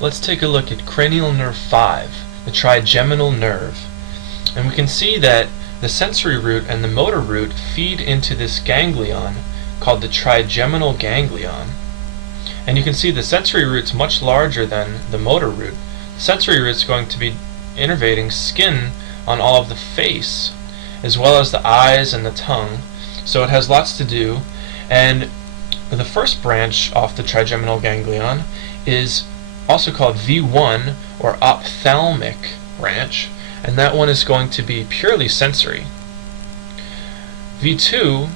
let's take a look at cranial nerve 5, the trigeminal nerve. And we can see that the sensory root and the motor root feed into this ganglion called the trigeminal ganglion. And you can see the sensory root's much larger than the motor root. The sensory root's going to be innervating skin on all of the face, as well as the eyes and the tongue. So it has lots to do. And the first branch off the trigeminal ganglion is also called V1, or ophthalmic branch, and that one is going to be purely sensory. V2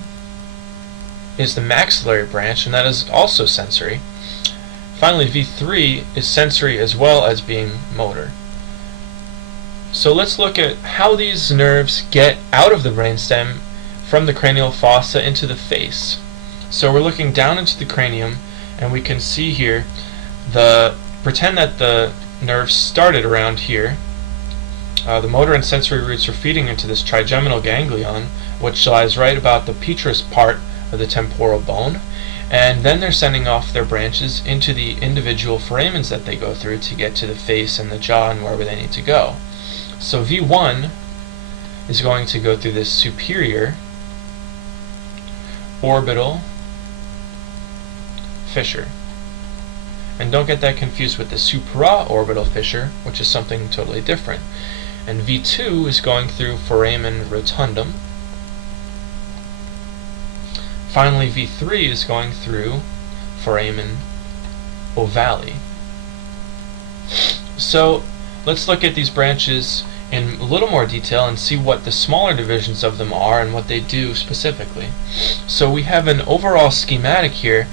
is the maxillary branch, and that is also sensory. Finally, V3 is sensory as well as being motor. So let's look at how these nerves get out of the brainstem from the cranial fossa into the face. So we're looking down into the cranium, and we can see here, pretend that the nerves started around here. The motor and sensory roots are feeding into this trigeminal ganglion, which lies right about the petrous part of the temporal bone, and then they're sending off their branches into the individual foramens that they go through to get to the face and the jaw and wherever they need to go. So V1 is going to go through this superior orbital fissure. And don't get that confused with the supraorbital fissure, which is something totally different. And V2 is going through foramen rotundum. Finally, V3 is going through foramen ovale. So let's look at these branches in a little more detail and see what the smaller divisions of them are and what they do specifically. So we have an overall schematic here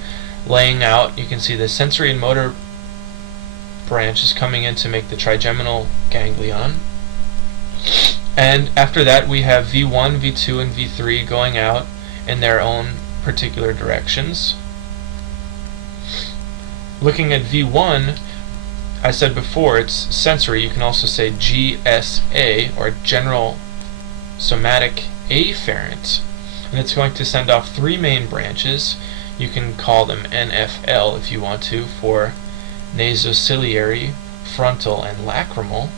laying out. You can see the sensory and motor branch is coming in to make the trigeminal ganglion. And after that we have V1, V2, and V3 going out in their own particular directions. Looking at V1, I said before, it's sensory. You can also say GSA, or general somatic afferent, and it's going to send off three main branches. You can call them NFL if you want to, for nasociliary, frontal, and lacrimal.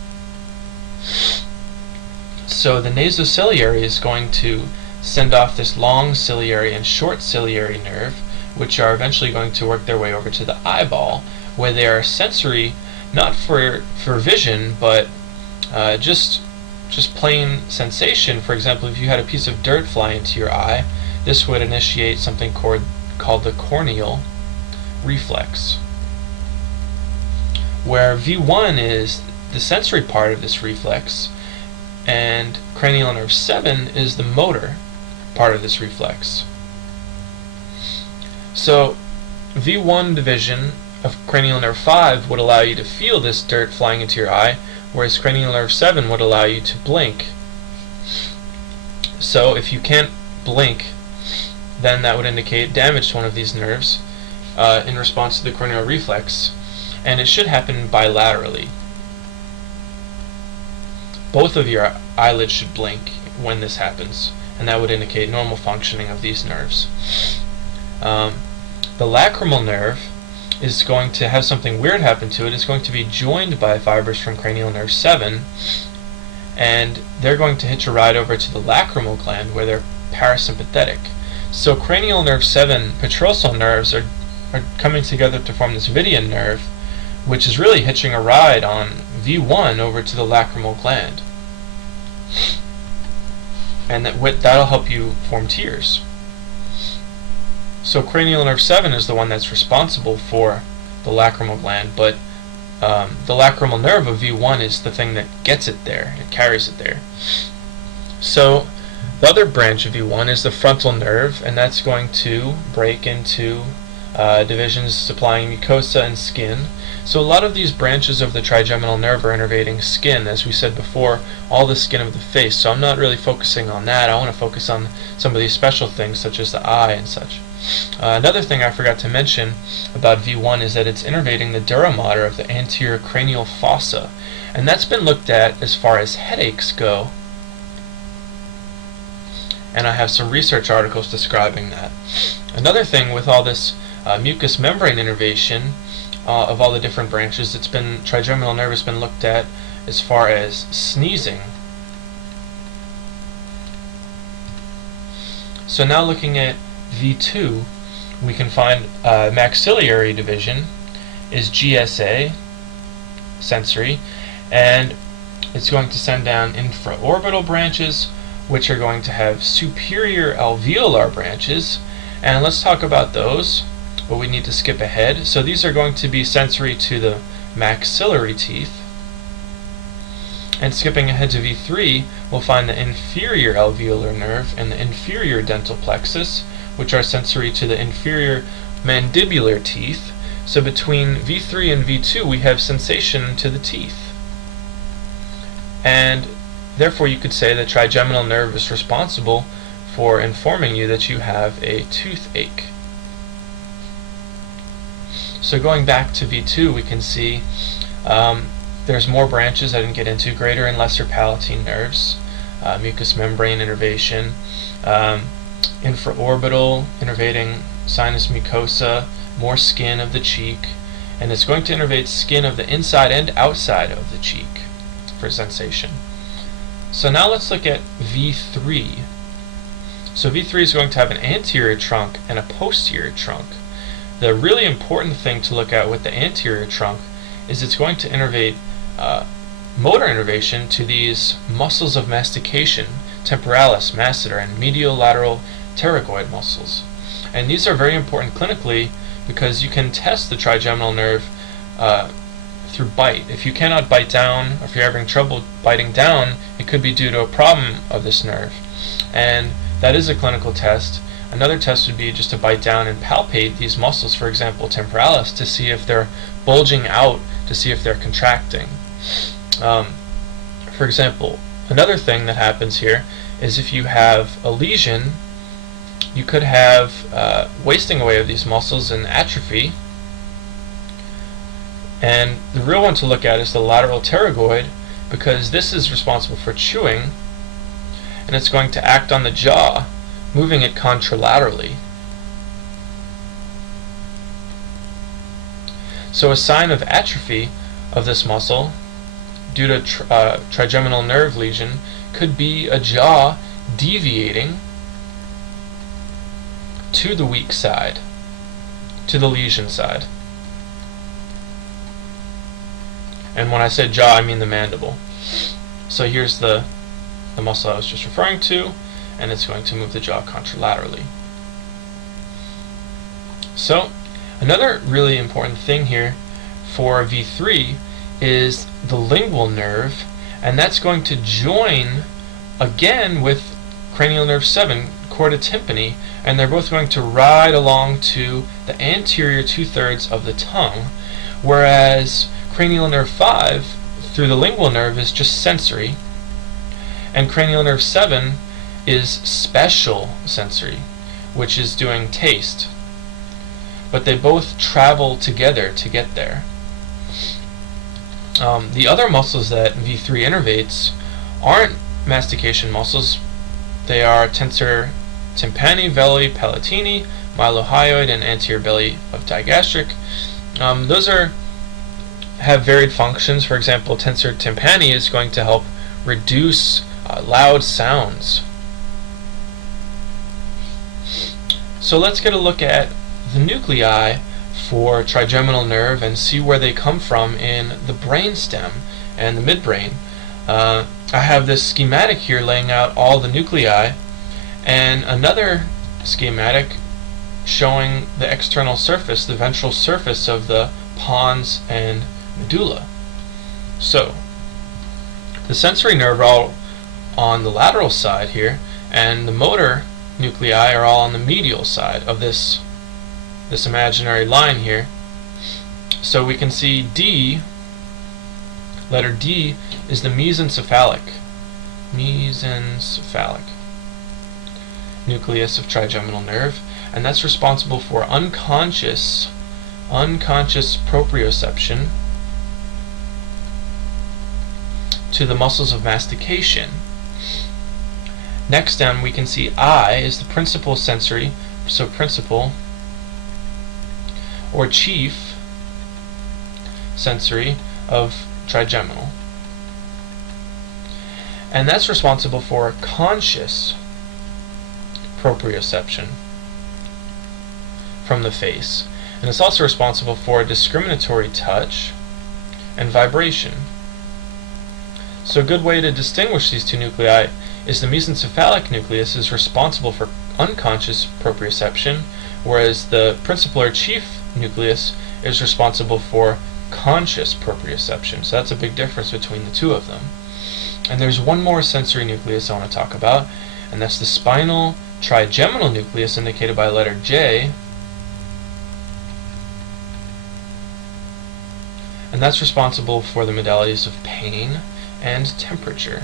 So the nasociliary is going to send off this long ciliary and short ciliary nerve, which are eventually going to work their way over to the eyeball, where they are sensory, not for vision, but just plain sensation. For example, if you had a piece of dirt fly into your eye, this would initiate something called the corneal reflex, where V1 is the sensory part of this reflex, and cranial nerve 7 is the motor part of this reflex. So V1 division of cranial nerve 5 would allow you to feel this dirt flying into your eye, whereas cranial nerve 7 would allow you to blink. So if you can't blink, then that would indicate damage to one of these nerves in response to the corneal reflex, and it should happen bilaterally. Both of your eyelids should blink when this happens, and that would indicate normal functioning of these nerves. The lacrimal nerve is going to have something weird happen to it. It's going to be joined by fibers from cranial nerve 7, and they're going to hitch a ride over to the lacrimal gland, where they're parasympathetic. So cranial nerve 7 petrosal nerves are coming together to form this Vidian nerve, which is really hitching a ride on V1 over to the lacrimal gland. And that'll help you form tears. So cranial nerve 7 is the one that's responsible for the lacrimal gland, but the lacrimal nerve of V1 is the thing that gets it there, it carries it there. So the other branch of V1 is the frontal nerve, and that's going to break into divisions supplying mucosa and skin. So a lot of these branches of the trigeminal nerve are innervating skin, as we said before, all the skin of the face. So I'm not really focusing on that. I want to focus on some of these special things, such as the eye and such. Another thing I forgot to mention about V1 is that it's innervating the dura mater of the anterior cranial fossa, and that's been looked at as far as headaches go, and I have some research articles describing that. Another thing with all this mucous membrane innervation of all the different branches. Trigeminal nerve has been looked at as far as sneezing. So now looking at V2, we can find maxillary division is GSA, sensory, and it's going to send down infraorbital branches, which are going to have superior alveolar branches. And let's talk about those, but we need to skip ahead. So these are going to be sensory to the maxillary teeth. And skipping ahead to V3, we'll find the inferior alveolar nerve and the inferior dental plexus, which are sensory to the inferior mandibular teeth. So between V3 and V2, we have sensation to the teeth. And therefore you could say the trigeminal nerve is responsible for informing you that you have a toothache. So going back to V2, we can see there's more branches I didn't get into: greater and lesser palatine nerves, mucous membrane innervation, infraorbital innervating sinus mucosa, more skin of the cheek, and it's going to innervate skin of the inside and outside of the cheek for sensation. So now let's look at V3. So V3 is going to have an anterior trunk and a posterior trunk. The really important thing to look at with the anterior trunk is it's going to innervate motor innervation to these muscles of mastication, temporalis, masseter, and medial lateral pterygoid muscles. And these are very important clinically because you can test the trigeminal nerve through bite. If you cannot bite down, or if you're having trouble biting down, it could be due to a problem of this nerve. And that is a clinical test. Another test would be just to bite down and palpate these muscles, for example temporalis, to see if they're bulging out, to see if they're contracting. For example, another thing that happens here is if you have a lesion, you could have wasting away of these muscles and atrophy. And the real one to look at is the lateral pterygoid, because this is responsible for chewing, and it's going to act on the jaw, moving it contralaterally. So a sign of atrophy of this muscle due to trigeminal nerve lesion could be a jaw deviating to the weak side, to the lesion side. And when I said jaw, I mean the mandible. So here's the muscle I was just referring to, and it's going to move the jaw contralaterally. So another really important thing here for V3 is the lingual nerve, and that's going to join again with cranial nerve 7, chorda tympani, and they're both going to ride along to the anterior 2/3 of the tongue, whereas cranial nerve 5 through the lingual nerve is just sensory, and cranial nerve 7 is special sensory, which is doing taste. But they both travel together to get there. The other muscles that V3 innervates aren't mastication muscles. They are tensor tympani, veli, palatini, mylohyoid, and anterior belly of digastric. Those have varied functions. For example, tensor tympani is going to help reduce loud sounds. So let's get a look at the nuclei for trigeminal nerve and see where they come from in the brainstem and the midbrain. I have this schematic here laying out all the nuclei, and another schematic showing the external surface, the ventral surface of the pons and medulla. So the sensory nerve are all on the lateral side here, and the motor nuclei are all on the medial side of this imaginary line here. So we can see D, letter D, is the mesencephalic nucleus of trigeminal nerve, and that's responsible for unconscious proprioception to the muscles of mastication. Next down we can see I is the principal sensory, so principal or chief sensory of trigeminal. And that's responsible for conscious proprioception from the face. And it's also responsible for discriminatory touch and vibration. So a good way to distinguish these two nuclei is the mesencephalic nucleus is responsible for unconscious proprioception, whereas the principal or chief nucleus is responsible for conscious proprioception. So that's a big difference between the two of them. And there's one more sensory nucleus I want to talk about, and that's the spinal trigeminal nucleus, indicated by letter J. And that's responsible for the modalities of pain and temperature.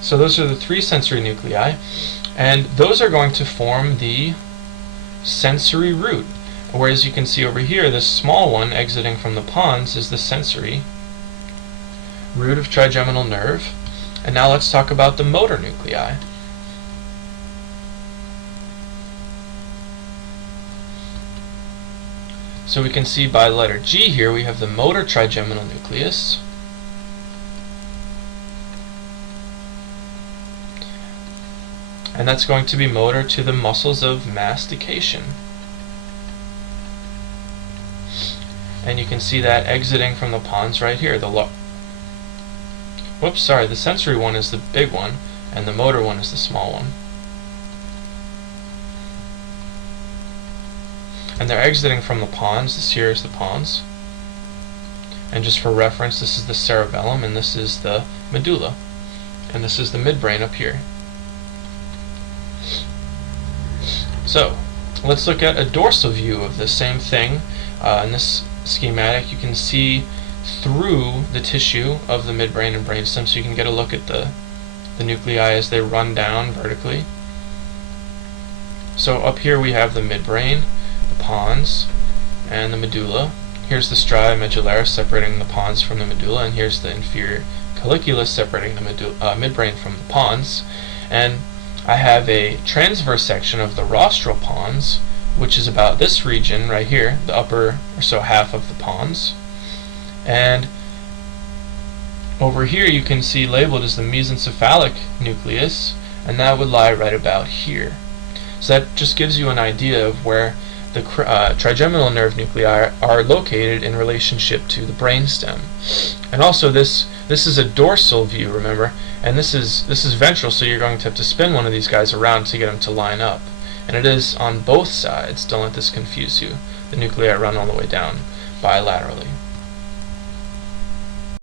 So those are the three sensory nuclei, and those are going to form the sensory root. Whereas you can see over here, this small one exiting from the pons is the sensory root of trigeminal nerve. And now let's talk about the motor nuclei. So we can see by letter G here we have the motor trigeminal nucleus. And that's going to be motor to the muscles of mastication. And you can see that exiting from the pons right here. The sensory one is the big one, and the motor one is the small one. And they're exiting from the pons. This here is the pons. And just for reference, this is the cerebellum, and this is the medulla. And this is the midbrain up here. So, let's look at a dorsal view of the same thing. In this schematic, you can see through the tissue of the midbrain and brainstem, so you can get a look at the nuclei as they run down vertically. So up here we have the midbrain, the pons, and the medulla. Here's the stria medullaris separating the pons from the medulla, and here's the inferior colliculus separating the midbrain from the pons. And I have a transverse section of the rostral pons, which is about this region right here, the upper or so half of the pons. And over here you can see labeled as the mesencephalic nucleus, and that would lie right about here. So that just gives you an idea of where the trigeminal nerve nuclei are located in relationship to the brainstem. And also this is a dorsal view, remember, and this is ventral, so you're going to have to spin one of these guys around to get them to line up. And it is on both sides. Don't let this confuse you. The nuclei run all the way down bilaterally.